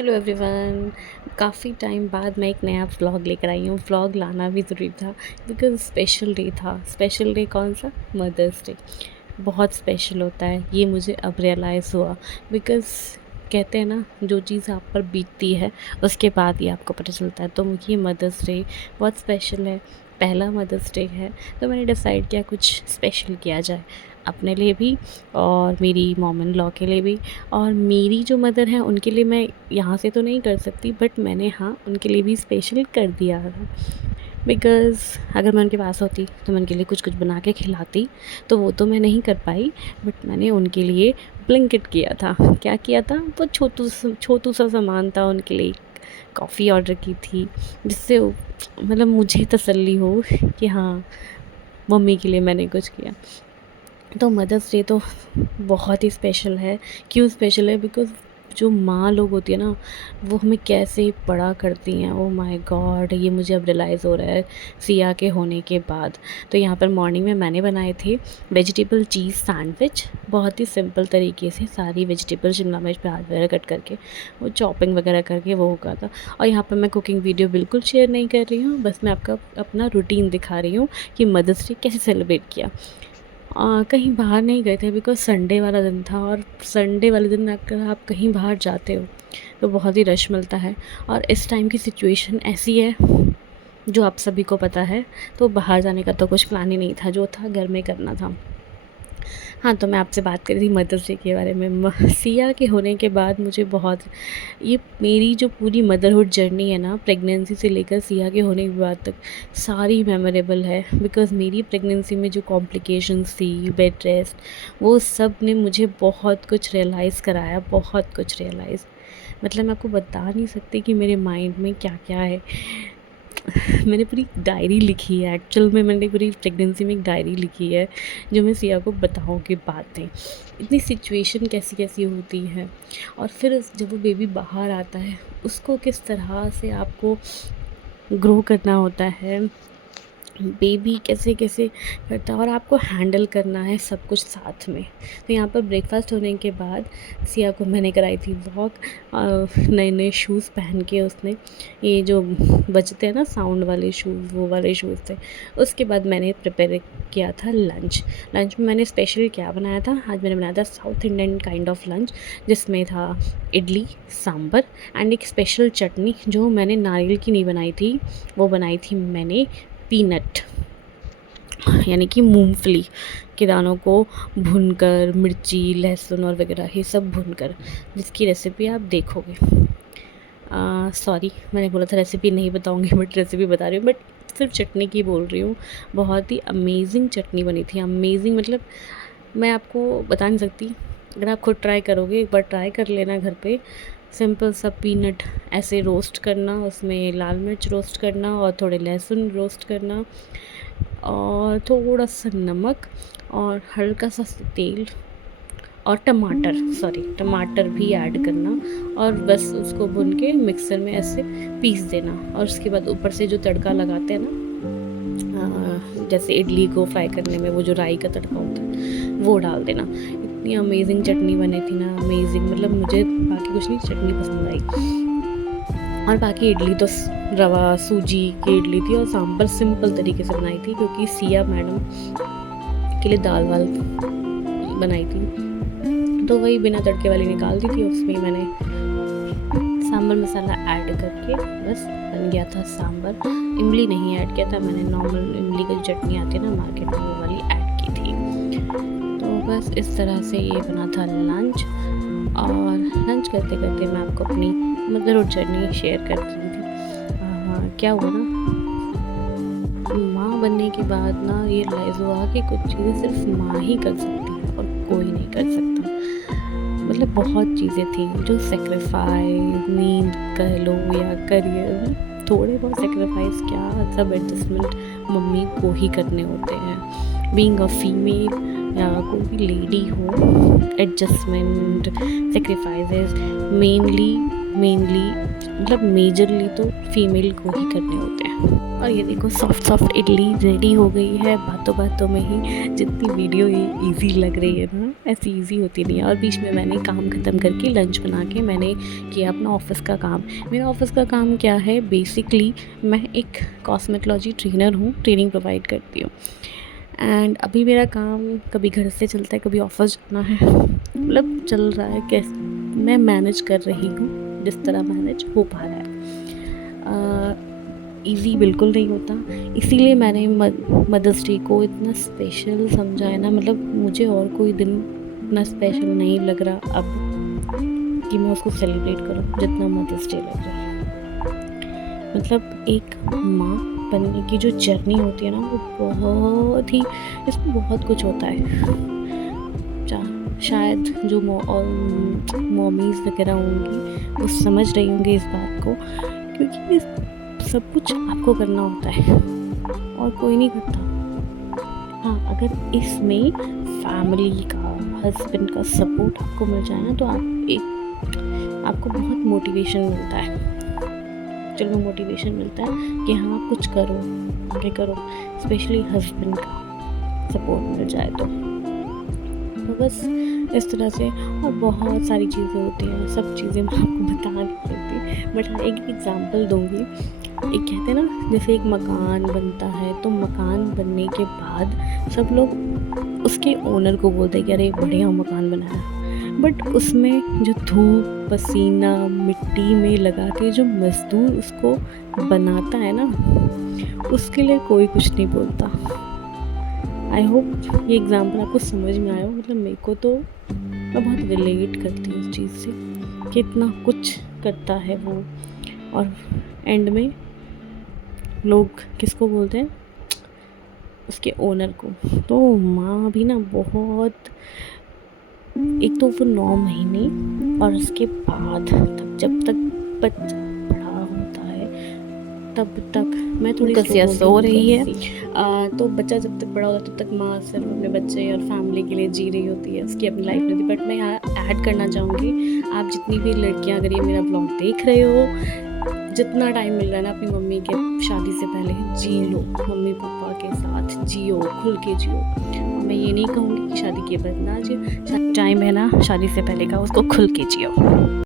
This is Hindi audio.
Hello everyone. काफ़ी टाइम बाद मैं एक नया व्लॉग लेकर आई हूँ। व्लॉग लाना भी ज़रूरी था बिकॉज़ स्पेशल डे था। स्पेशल डे कौन सा? Mother's day. बहुत स्पेशल होता है, ये मुझे अब रियलाइज़ हुआ। बिकॉज़ कहते हैं ना, जो चीज़ आप पर बीतती है उसके बाद ही आपको पता चलता है। तो मुझे मदर्स डे बहुत स्पेशल है, पहला मदर्स डे है। तो मैंने डिसाइड किया कुछ स्पेशल किया जाए अपने लिए भी और मेरी मॉम इन लॉ के लिए भी। और मेरी जो मदर हैं उनके लिए मैं यहाँ से तो नहीं कर सकती, बट मैंने हाँ उनके लिए भी स्पेशल कर दिया था। बिकॉज़ अगर मैं उनके पास होती तो मैं उनके लिए कुछ कुछ बना के खिलाती। तो वो तो मैं नहीं कर पाई, बट मैंने उनके लिए ब्लिंकिट किया था। क्या किया था? वो छोटू सा सामान था उनके लिए। कॉफ़ी ऑर्डर की थी, जिससे मतलब मुझे तसल्ली हो कि हाँ, मम्मी के लिए मैंने कुछ किया। तो मदर्स डे तो बहुत ही स्पेशल है। क्यों स्पेशल है? बिकॉज़ जो माँ लोग होती है ना, वो हमें कैसे बड़ा करती हैं। Oh my God! ये मुझे अब रियलाइज़ हो रहा है सिया के होने के बाद। तो यहाँ पर मॉर्निंग में मैंने बनाए थे वेजिटेबल चीज़ सैंडविच। बहुत ही सिंपल तरीके से सारी वेजिटेबल, शिमला मिर्च, प्याज वगैरह कट करके, वो चॉपिंग वगैरह करके वो होगा था। और यहाँ पर मैं कुकिंग वीडियो बिल्कुल शेयर नहीं कर रही हूँ, बस मैं आपका अपना रूटीन दिखा रही हूँ कि मदर्स डे कैसे सेलिब्रेट किया। कहीं बाहर नहीं गए थे बिकॉज़ संडे वाला दिन था, और संडे वाले दिन अगर आप कहीं बाहर जाते हो तो बहुत ही रश मिलता है। और इस टाइम की सिचुएशन ऐसी है जो आप सभी को पता है। तो बाहर जाने का तो कुछ प्लान ही नहीं था, जो था घर में करना था। हाँ, तो मैं आपसे बात कर रही थी मदर्स डे के बारे में। सिया के होने के बाद मुझे बहुत, ये मेरी जो पूरी मदरहुड जर्नी है ना, प्रेगनेंसी से लेकर सिया के होने के बाद तक, सारी मेमोरेबल है। बिकॉज़ मेरी प्रेगनेंसी में जो कॉम्प्लिकेशंस थी, बेड रेस्ट, वो सब ने मुझे बहुत कुछ रियलाइज़ कराया, बहुत कुछ रियलाइज़। मतलब मैं आपको बता नहीं सकती कि मेरे माइंड में क्या-क्या है। मैंने पूरी डायरी लिखी है। एक्चुअल में मैंने पूरी प्रेगनेंसी में एक डायरी लिखी है, जो मैं सिया को बताऊँगी बातें। इतनी सिचुएशन कैसी-कैसी होती है, और फिर जब वो बेबी बाहर आता है, उसको किस तरह से आपको ग्रो करना होता है, बेबी कैसे-कैसे करता है, और आपको हैंडल करना है सब कुछ साथ में। तो यहाँ पर ब्रेकफ़ास्ट होने के बाद सिया को मैंने कराई थी वॉक। नए-नए शूज़ पहन के उसने, ये जो बजते हैं ना साउंड वाले शूज़, वो वाले शूज़ थे। उसके बाद मैंने प्रिपेयर किया था लंच। लंच में मैंने स्पेशल क्या बनाया था? आज मैंने बनाया था south Indian kind of lunch, जिसमें था इडली, सांभर एंड एक स्पेशल चटनी, जो मैंने नारियल की नहीं बनाई थी, वो बनाई थी मैंने पीनट, यानी कि मूंगफली के दानों को भूनकर, मिर्ची, लहसुन और वगैरह ये सब भूनकर, जिसकी रेसिपी आप देखोगे। सॉरी, मैंने बोला था रेसिपी नहीं बताऊंगी, बट रेसिपी बता रही हूँ। बट सिर्फ चटनी की बोल रही हूँ। बहुत ही अमेजिंग चटनी बनी थी, अमेजिंग। मतलब मैं आपको बता नहीं सकती। अगर आप खुद ट्राई करोगे, एक बार ट्राई कर लेना घर पे। सिंपल सा पीनट ऐसे रोस्ट करना, उसमें लाल मिर्च रोस्ट करना और थोड़े लहसुन रोस्ट करना, और थोड़ा सा नमक और हल्का सा तेल, और टमाटर, सॉरी टमाटर भी ऐड करना, और बस उसको भून के मिक्सर में ऐसे पीस देना। और उसके बाद ऊपर से जो तड़का लगाते हैं ना, जैसे इडली को फ्राई करने में वो जो राई का तड़का होता है, वो डाल देना। इतनी अमेजिंग चटनी बनी थी ना, अमेजिंग। मतलब मुझे बाकी कुछ नहीं, चटनी पसंद आई। और बाकी इडली तो रवा सूजी की इडली थी, और सांभर सिंपल तरीके से बनाई थी, क्योंकि सिया मैडम के लिए दाल वाल बनाई थी, तो वही बिना तड़के वाली निकाल दी थी। उसमें मैंने सांभर मसाला ऐड करके बस बन गया था सांभर। इमली नहीं ऐड किया था मैंने, नॉर्मल इमली की जो चटनी आती है ना मार्केट में, वो वाली ऐड की थी। तो बस इस तरह से ये बना था लंच। और लंच करते करते मैं आपको अपनी मदरहुड जर्नी शेयर कर रही थी। क्या हुआ ना, माँ बनने के बाद ना ये रियलाइज़ हुआ कि कुछ चीज़ें सिर्फ माँ ही कर सकती है और कोई नहीं कर सकता। मतलब बहुत चीज़ें थी जो सेक्रीफाइस, नींद कह लो या करियर, थोड़े बहुत सेक्रीफाइस क्या, सब एडजस्टमेंट मम्मी को ही करने होते हैं। बीइंग अ फीमेल या कोई भी लेडी हो, एडजस्टमेंट, सेक्रीफाइसेस मेनली मतलब मेजरली तो फीमेल को ही करने होते हैं। और ये देखो सॉफ्ट सॉफ्ट इडली रेडी हो गई है बातों बातों में ही। जितनी वीडियो ये इजी लग रही है ना, ऐसी इजी होती नहीं है। और बीच में मैंने काम ख़त्म करके लंच बना के मैंने किया अपना ऑफ़िस का काम। मेरा ऑफ़िस का काम क्या है, बेसिकली मैं एक कॉस्मेटोलॉजी ट्रेनर हूँ, ट्रेनिंग प्रोवाइड करती हूँ। एंड अभी मेरा काम कभी घर से चलता है, कभी ऑफिस जाना है, मतलब चल रहा है। कैसे मैं मैनेज कर रही हूँ, जिस तरह मैनेज हो पा रहा है। ईज़ी बिल्कुल नहीं होता, इसीलिए मैंने मदर्स डे को इतना स्पेशल समझा है ना। मतलब मुझे और कोई दिन इतना स्पेशल नहीं लग रहा अब कि मैं उसको सेलिब्रेट करूँ जितना मदर्स डे लग रहा है। मतलब एक माँ बनने की जो जर्नी होती है ना, वो बहुत ही, इसमें बहुत कुछ होता है। शायद जो मॉमीज़ वगैरह होंगी वो समझ रही होंगी इस बात को, क्योंकि सब कुछ आपको करना होता है और कोई नहीं करता। हाँ, अगर इसमें फैमिली का, हस्बैंड का सपोर्ट आपको मिल जाए ना, तो आपको बहुत मोटिवेशन मिलता है। चलो, मोटिवेशन मिलता है कि हाँ कुछ करो, आगे करो। स्पेशली हस्बैंड का सपोर्ट मिल जाए तो बस इस तरह से। और बहुत सारी चीज़ें होती हैं, सब चीज़ें मैं आपको बता नहीं सकती, बट हाँ एक एग्ज़ाम्पल दूँगी। एक कहते हैं ना, जैसे एक मकान बनता है तो मकान बनने के बाद सब लोग उसके ओनर को बोलते हैं कि अरे बढ़िया मकान बनाया, बट उसमें जो धूप पसीना मिट्टी में लगा के जो मज़दूर उसको बनाता है ना, उसके लिए कोई कुछ नहीं बोलता। आई होप ये एग्ज़ाम्पल आपको समझ में आया हो। मतलब मेरे को तो, मैं बहुत रिलेट करती हूँ इस चीज़ से कि इतना कुछ करता है वो, और एंड में लोग किसको बोलते हैं, उसके ओनर को। तो माँ भी ना बहुत, एक तो वो 9 महीने और उसके बाद तक, जब तक बच्चा बड़ा होता है तब तक, मैं थोड़ी कसिया सो रही है। तो बच्चा जब तक बड़ा होता है तब तक माँ सिर्फ अपने बच्चे और फैमिली के लिए जी रही होती है, उसकी अपनी लाइफ रहती है। बट मैं यहाँ ऐड करना चाहूँगी, आप जितनी भी लड़कियाँ अगर ये मेरा ब्लॉग देख रहे हो, जितना टाइम मिल रहा है ना अपनी मम्मी के शादी से पहले जी लो, मम्मी पापा के साथ जियो, खुल के जियो। और मैं ये नहीं कहूँगी कि शादी के बाद ना जियो, टाइम है ना शादी से पहले का, उसको खुल के जियो।